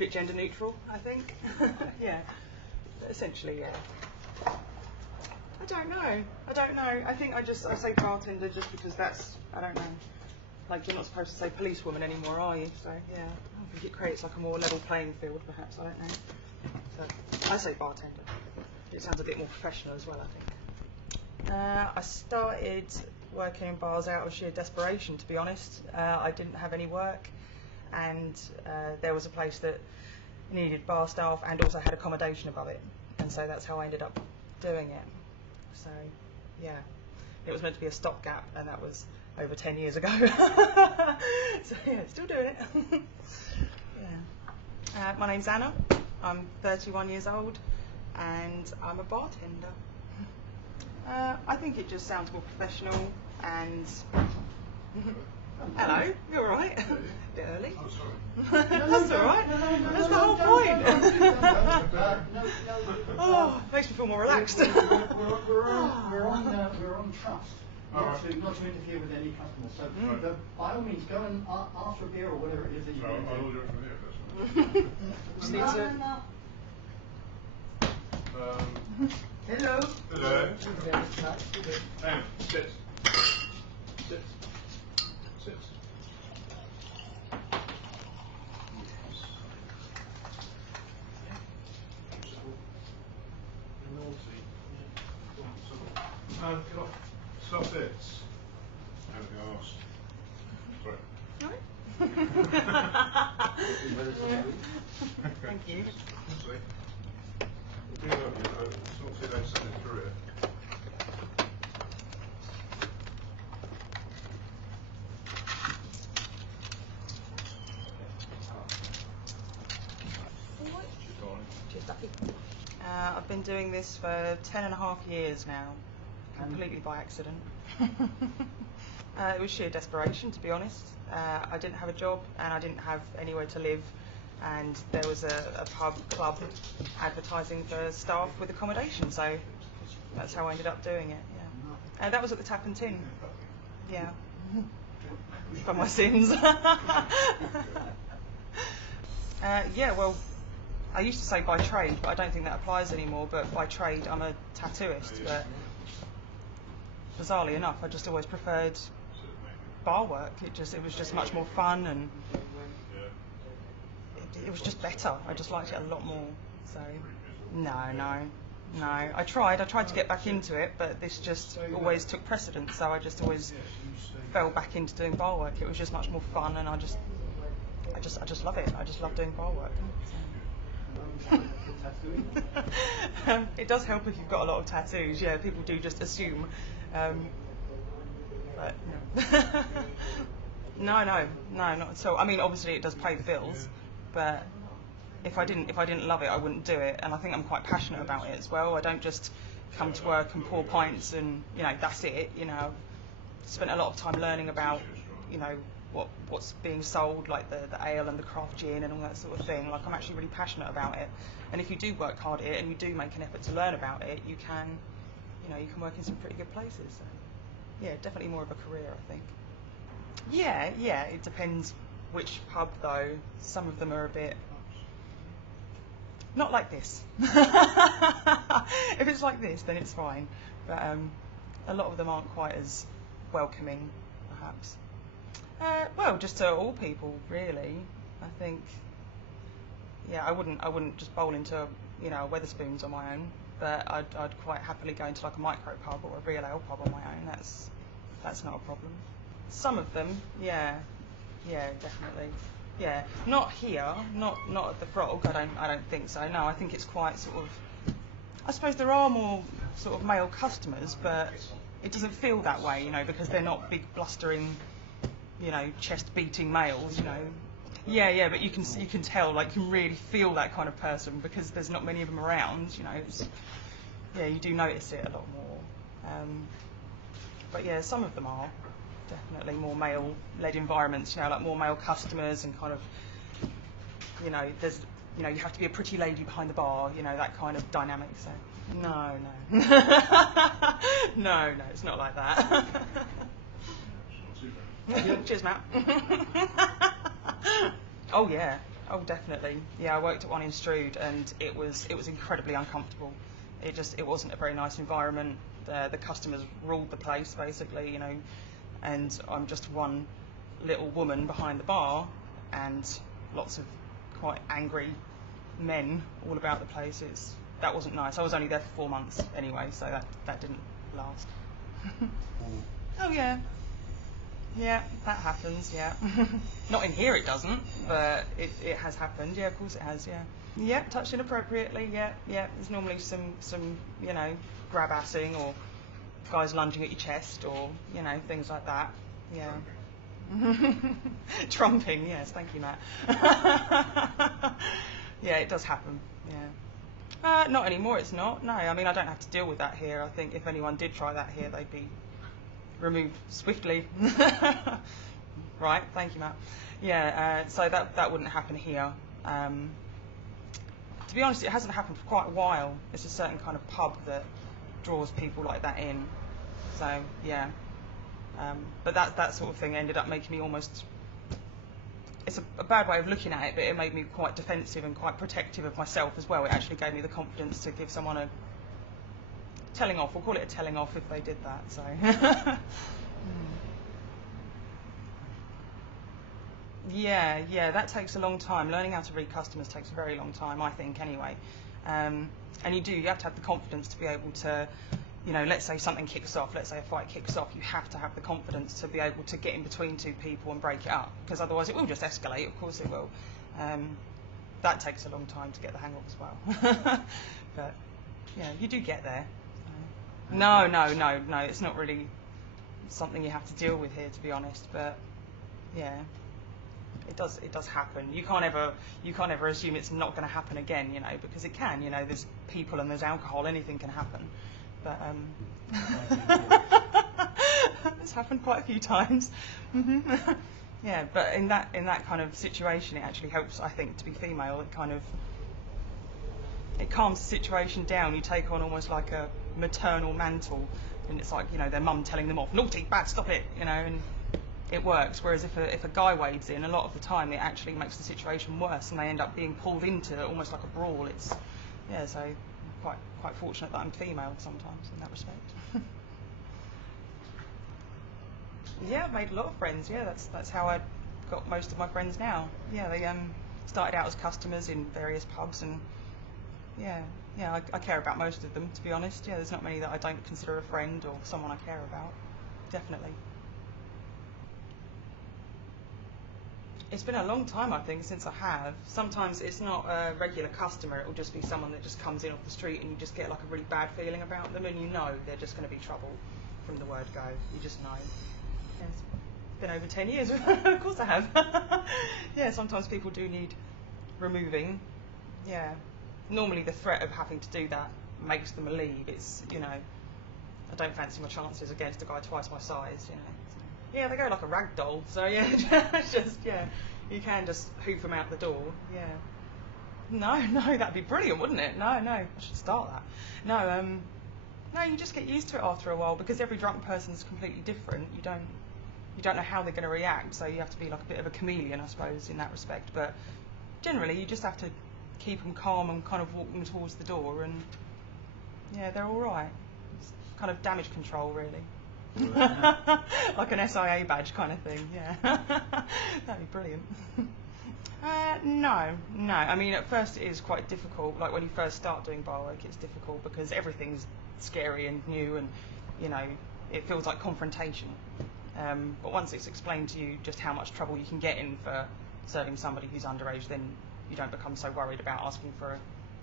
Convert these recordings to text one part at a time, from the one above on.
keep it gender neutral, I think. Yeah, essentially, yeah. I don't know. I think I say bartender just because that's, I don't know. Like, you're not supposed to say policewoman anymore, are you? So, yeah, I think it creates like a more level playing field, perhaps, I don't know. So, I say bartender. It sounds a bit more professional as well, I think. I started working in bars out of sheer desperation, to be honest. I didn't have any work, and there was a place that needed bar staff and also had accommodation above it, and so that's how I ended up doing it. So, yeah, it was meant to be a stopgap, and that was over 10 years ago. So, yeah, still doing it. Yeah. My name's Anna. I'm 31 years old, and I'm a bartender. I think it just sounds more professional, and hello, you all right? A bit early. I'm sorry. That's all right. That's the whole point. Oh, makes me feel more relaxed. We're on trust. Not to interfere with any customers. So, by all means, go and ask for a beer or whatever it is that you want. I'll order it from here. That's Just need to. Hello. Hello. Hang on. Sit. Sit. Sit. Get off. Stop it. Anything else? Sorry. Thank you. See? It's not too late sitting through it. Cheers, Ducky. I've been doing this for 10.5 years now, completely by accident. It was sheer desperation, to be honest. I didn't have a job and I didn't have anywhere to live, and there was a pub club advertising for staff with accommodation, so that's how I ended up doing it. Yeah, that was at the Tap and Tin. Yeah, for my sins. Yeah, well, I used to say by trade, but I don't think that applies anymore. But by trade, I'm a tattooist. But bizarrely enough, I just always preferred bar work. It was just much more fun, and it was just better. I just liked it a lot more. So no. I tried to get back into it, but this just always took precedence. So I just always fell back into doing bar work. It was just much more fun, and I just love it. I just love doing bar work. It does help if you've got a lot of tattoos. Yeah, people do just assume. But no, not at all. I mean, obviously it does pay the bills, but if I didn't love it, I wouldn't do it. And I think I'm quite passionate about it as well. I don't just come to work and pour pints and that's it. I've spent a lot of time learning about what's being sold, like the ale and the craft gin and all that sort of thing. Like, I'm actually really passionate about it, and if you do work hard at it and you do make an effort to learn about it, you can work in some pretty good places. So, yeah, definitely more of a career, I think. Yeah, it depends which pub though. Some of them are a bit not like this. If it's like this, then it's fine, but a lot of them aren't quite as welcoming, perhaps. Well, just to all people, really. I think, yeah, I wouldn't just bowl into, a Wetherspoons on my own, but I'd quite happily go into like a micro pub or a real ale pub on my own. That's not a problem. Some of them, yeah, definitely, yeah. Not here, not at the Frog. I don't think so. No, I think it's quite sort of. I suppose there are more sort of male customers, but it doesn't feel that way, because they're not big blustering, chest beating males, Yeah, but you can tell, like, you can really feel that kind of person because there's not many of them around, you do notice it a lot more. But yeah, some of them are definitely more male-led environments, like more male customers and kind of, there's, you have to be a pretty lady behind the bar, that kind of dynamic. So no, no, it's not like that. Cheers, Matt. Oh yeah, Oh, definitely. Yeah, I worked at one in Strood, and it was incredibly uncomfortable. It wasn't a very nice environment. The customers ruled the place basically, and I'm just one little woman behind the bar, and lots of quite angry men all about the place. That wasn't nice. I was only there for 4 months anyway, so that didn't last. Oh yeah. Yeah, that happens, yeah. Not in here it doesn't, but it has happened. Yeah, of course it has, yeah. Yeah, touched inappropriately, yeah. There's normally some grab-assing or guys lunging at your chest or, things like that. Yeah. Trumping, yes, thank you, Matt. Yeah, it does happen, yeah. Not anymore, it's not, no. I mean, I don't have to deal with that here. I think if anyone did try that here, they'd be removed swiftly. Right, thank you, Matt. Yeah, so that wouldn't happen here. To be honest, it hasn't happened for quite a while. It's a certain kind of pub that draws people like that in. So, yeah. But that sort of thing ended up making me almost... It's a bad way of looking at it, but it made me quite defensive and quite protective of myself as well. It actually gave me the confidence to give someone a telling off. We'll call it a telling off if they did that. So, yeah, that takes a long time. Learning how to read customers takes a very long time, I think, anyway. And you have to have the confidence to be able to, let's say something kicks off, let's say a fight kicks off, you have to have the confidence to be able to get in between two people and break it up, because otherwise it will just escalate. Of course it will. That takes a long time to get the hang of as well. But yeah, you do get there. No, it's not really something you have to deal with here, to be honest, but yeah, it does happen. You can't ever assume it's not going to happen again, because it can. There's people and there's alcohol, anything can happen. But it's happened quite a few times. Yeah, but in that kind of situation, it actually helps, I think, to be female. It calms the situation down. You take on almost like a maternal mantle, and it's like, their mum telling them off, naughty, bad, stop it, and it works. Whereas if a guy wades in, a lot of the time it actually makes the situation worse, and they end up being pulled into almost like a brawl. So I'm quite fortunate that I'm female sometimes in that respect. Yeah, I've made a lot of friends. Yeah, that's how I got most of my friends now. Yeah, they started out as customers in various pubs, and yeah, I care about most of them, to be honest. Yeah, there's not many that I don't consider a friend or someone I care about. Definitely. It's been a long time, I think, since I have. Sometimes it's not a regular customer, it will just be someone that just comes in off the street and you just get like a really bad feeling about them, and they're just going to be trouble from the word go. You just know. Yeah, it's been over 10 years. Of course I have. Yeah, sometimes people do need removing. Yeah. Normally the threat of having to do that makes them leave. It's, I don't fancy my chances against a guy twice my size, Yeah, they go like a rag doll, so yeah, you can just hoof them out the door, yeah. No, that'd be brilliant, wouldn't it? No, I should start that. No, you just get used to it after a while, because every drunk person's completely different. You don't know how they're going to react, so you have to be like a bit of a chameleon, I suppose, in that respect. But generally, you just have to keep them calm and kind of walk them towards the door, and yeah, they're all right. It's kind of damage control, really. Like an SIA badge kind of thing, yeah. That'd be brilliant. No. I mean, at first it is quite difficult. Like when you first start doing bar work, it's difficult because everything's scary and new, and it feels like confrontation. But once it's explained to you just how much trouble you can get in for serving somebody who's underage, then you don't become so worried about asking for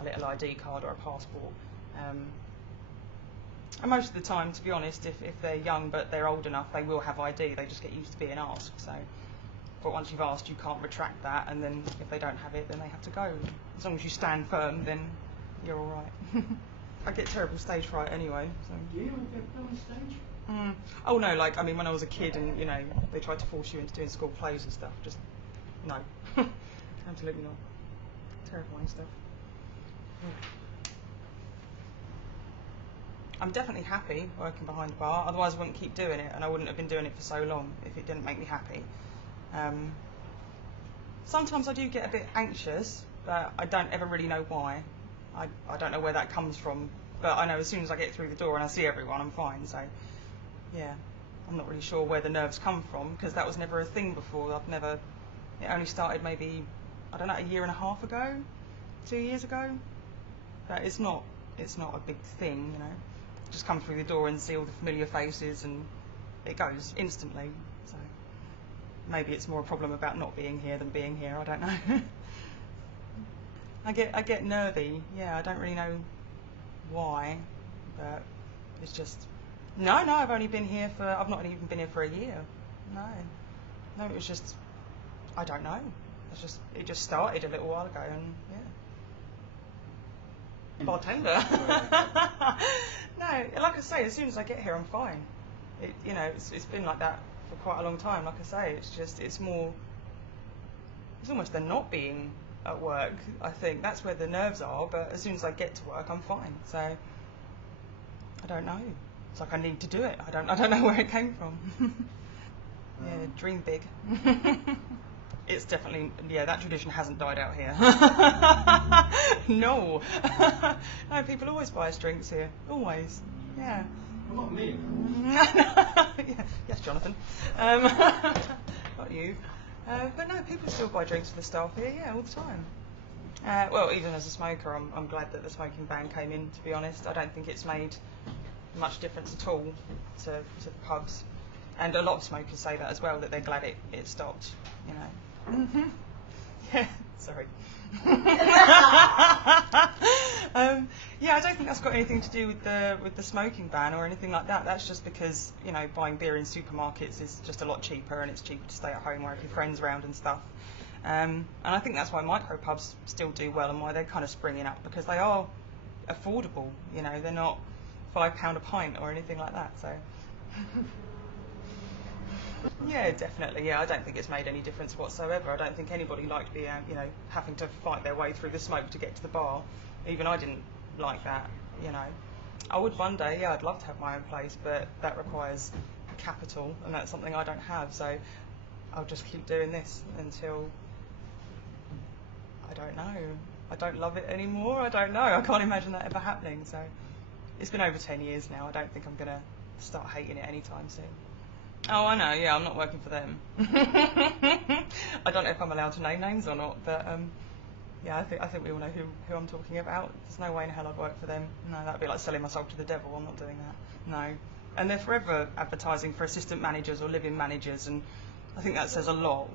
a little ID card or a passport. And most of the time, to be honest, if they're young but they're old enough, they will have ID. They just get used to being asked. So, but once you've asked, you can't retract that. And then if they don't have it, then they have to go. As long as you stand firm, then you're all right. I get terrible stage fright anyway. So. Do you get on stage? Oh no, when I was a kid and they tried to force you into doing school plays and stuff. Just no, absolutely not. Terrifying stuff. I'm definitely happy working behind the bar, otherwise I wouldn't keep doing it, and I wouldn't have been doing it for so long if it didn't make me happy. Sometimes I do get a bit anxious, but I don't ever really know why. I don't know where that comes from, but I know as soon as I get through the door and I see everyone, I'm fine. So, yeah, I'm not really sure where the nerves come from, because that was never a thing before. It only started maybe, I don't know, a year and a half ago, 2 years ago. But it's not a big thing, you know. Just come through the door and see all the familiar faces, and it goes instantly. So maybe it's more a problem about not being here than being here. I don't know. I get nervy. Yeah, I don't really know why, but it's just no. I've not even been here for a year. No, it was just I don't know. It just started a little while ago, and yeah. Bartender. No, like I say, as soon as I get here, I'm fine. It's been like that for quite a long time. Like I say, it's almost the not being at work. I think that's where the nerves are. But as soon as I get to work, I'm fine. So I don't know. It's like I need to do it. I don't know where it came from. Yeah, dream big. It's definitely, that tradition hasn't died out here. No. No, people always buy us drinks here. Always. Yeah. Well, not me. Yeah. Yes, Jonathan. Not you. But no, people still buy drinks for the staff here, all the time. Well, even as a smoker, I'm glad that the smoking ban came in, to be honest. I don't think it's made much difference at all to the pubs. And a lot of smokers say that as well, that they're glad it stopped, you know. Yeah, sorry. Yeah, I don't think that's got anything to do with the smoking ban or anything like that. That's just because, buying beer in supermarkets is just a lot cheaper, and it's cheaper to stay at home or have your friends around and stuff. And I think that's why micro pubs still do well, and why they're kind of springing up, because they are affordable. They're not £5 a pint or anything like that. So. Yeah, definitely. Yeah, I don't think it's made any difference whatsoever. I don't think anybody liked being, having to fight their way through the smoke to get to the bar. Even I didn't like that. I would one day. Yeah, I'd love to have my own place, but that requires capital, and that's something I don't have. So I'll just keep doing this until I don't know. I don't love it anymore. I don't know. I can't imagine that ever happening. So it's been over 10 years now. I don't think I'm gonna start hating it anytime soon. Oh, I know. Yeah, I'm not working for them. I don't know if I'm allowed to name names or not, but yeah, I think we all know who I'm talking about. There's no way in hell I'd work for them. No, that'd be like selling my soul to the devil. I'm not doing that. No. And they're forever advertising for assistant managers or live-in managers, and I think that says a lot.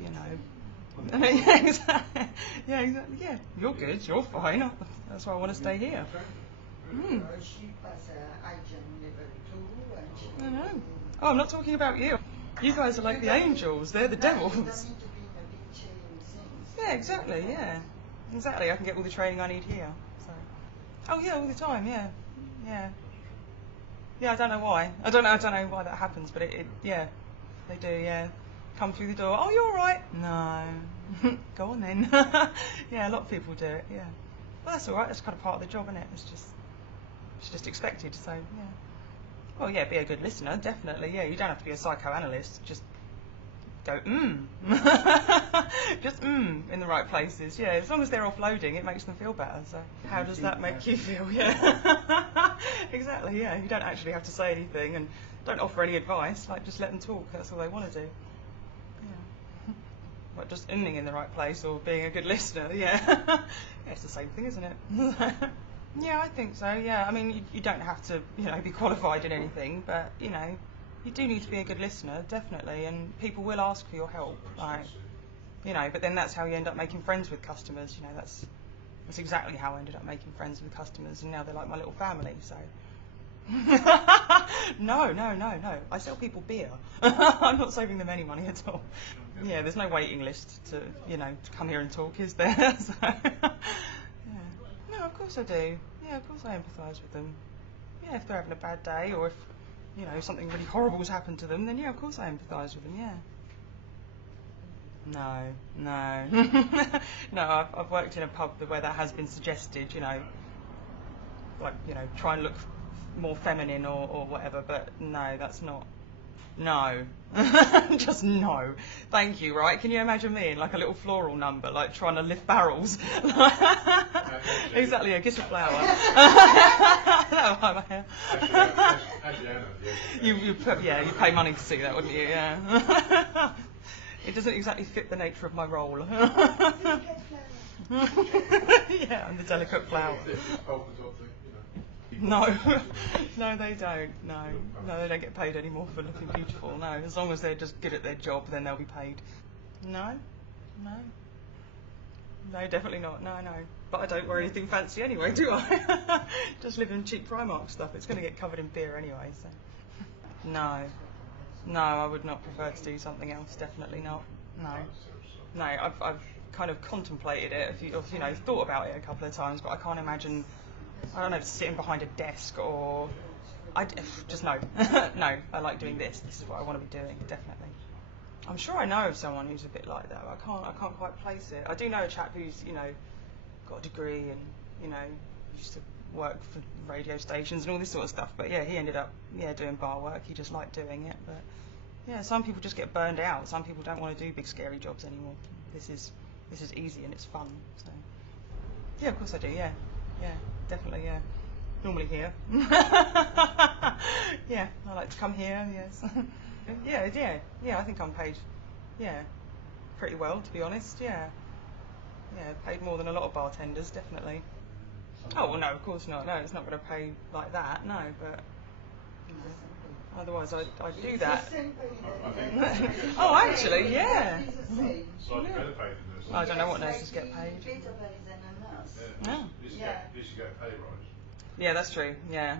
Yeah, exactly. Yeah, exactly. Yeah, you're good. You're fine. That's why I want to stay here. She passed hygiene level 2 and she I know. Oh, I'm not talking about you. You guys are like the angels. They're the devils. You don't need to be in a big chain things. Yeah, exactly. Yeah, exactly. I can get all the training I need here. So. Oh yeah, all the time. Yeah. I don't know why. I don't know why that happens, but yeah, they do. Yeah, come through the door. Oh, you're all right. No. Go on then. Yeah, a lot of people do it. Yeah. Well, that's all right. That's kind of part of the job, isn't it? It's just expected. So yeah. Well, yeah, be a good listener, definitely. Yeah, you don't have to be a psychoanalyst. Just go, just in the right places. Yeah, as long as they're offloading, it makes them feel better. So, how does that make you feel? Yeah, exactly. Yeah, you don't actually have to say anything, and don't offer any advice. Like, just let them talk. That's all they want to do. Yeah, like just in the right place or being a good listener. Yeah, yeah, it's the same thing, isn't it? Yeah, I think so. Yeah, I mean, you don't have to, be qualified in anything, but you do need to be a good listener, definitely. And people will ask for your help, like, But then that's how you end up making friends with customers. That's exactly how I ended up making friends with customers, and now they're like my little family. So. No. I sell people beer. I'm not saving them any money at all. Yeah, there's no waiting list to come here and talk, is there? So. No, of course I do. Yeah, of course I empathise with them. Yeah, if they're having a bad day, or if something really horrible's happened to them, then yeah, of course I empathise with them. Yeah. No. No, I've worked in a pub where that has been suggested. Like try and look more feminine or whatever. But no, that's not No. Just no. Thank you, right? Can you imagine me in like a little floral number, like trying to lift barrels? Exactly, yeah, kiss a flower. No, I'm here. Actually, Anna, You pay money to see that, wouldn't you? Yeah. It doesn't exactly fit the nature of my role. Yeah, I'm the delicate flower. No, no, they don't. No, they don't get paid anymore for looking beautiful. No, as long as they're just good at their job, then they'll be paid. No, definitely not. No. But I don't wear anything fancy anyway, do I? Just live in cheap Primark stuff. It's going to get covered in beer anyway. So, no, I would not prefer to do something else. Definitely not. No, I've kind of contemplated it. Thought about it a couple of times, but I can't imagine. I don't know, sitting behind a desk or just no. No, I like doing this. This is what I want to be doing, definitely. I'm sure I know of someone who's a bit like that. I can't quite place it. I do know a chap who's, got a degree and, used to work for radio stations and all this sort of stuff. But yeah, he ended up doing bar work. He just liked doing it. But yeah, some people just get burned out. Some people don't want to do big scary jobs anymore. This is easy and it's fun. So yeah, of course I do. Yeah, definitely. Yeah, normally here. Yeah, I like to come here. Yes. Yeah. I think I'm paid. Yeah, pretty well, to be honest. Yeah, paid more than a lot of bartenders, definitely. Oh well, no, of course not. No, it's not going to pay like that. No, but otherwise I'd do that. Oh, actually, yeah. Slightly better paid than nurses. I don't know what nurses get paid. At least you get a pay rise. Yeah, that's true. Yeah.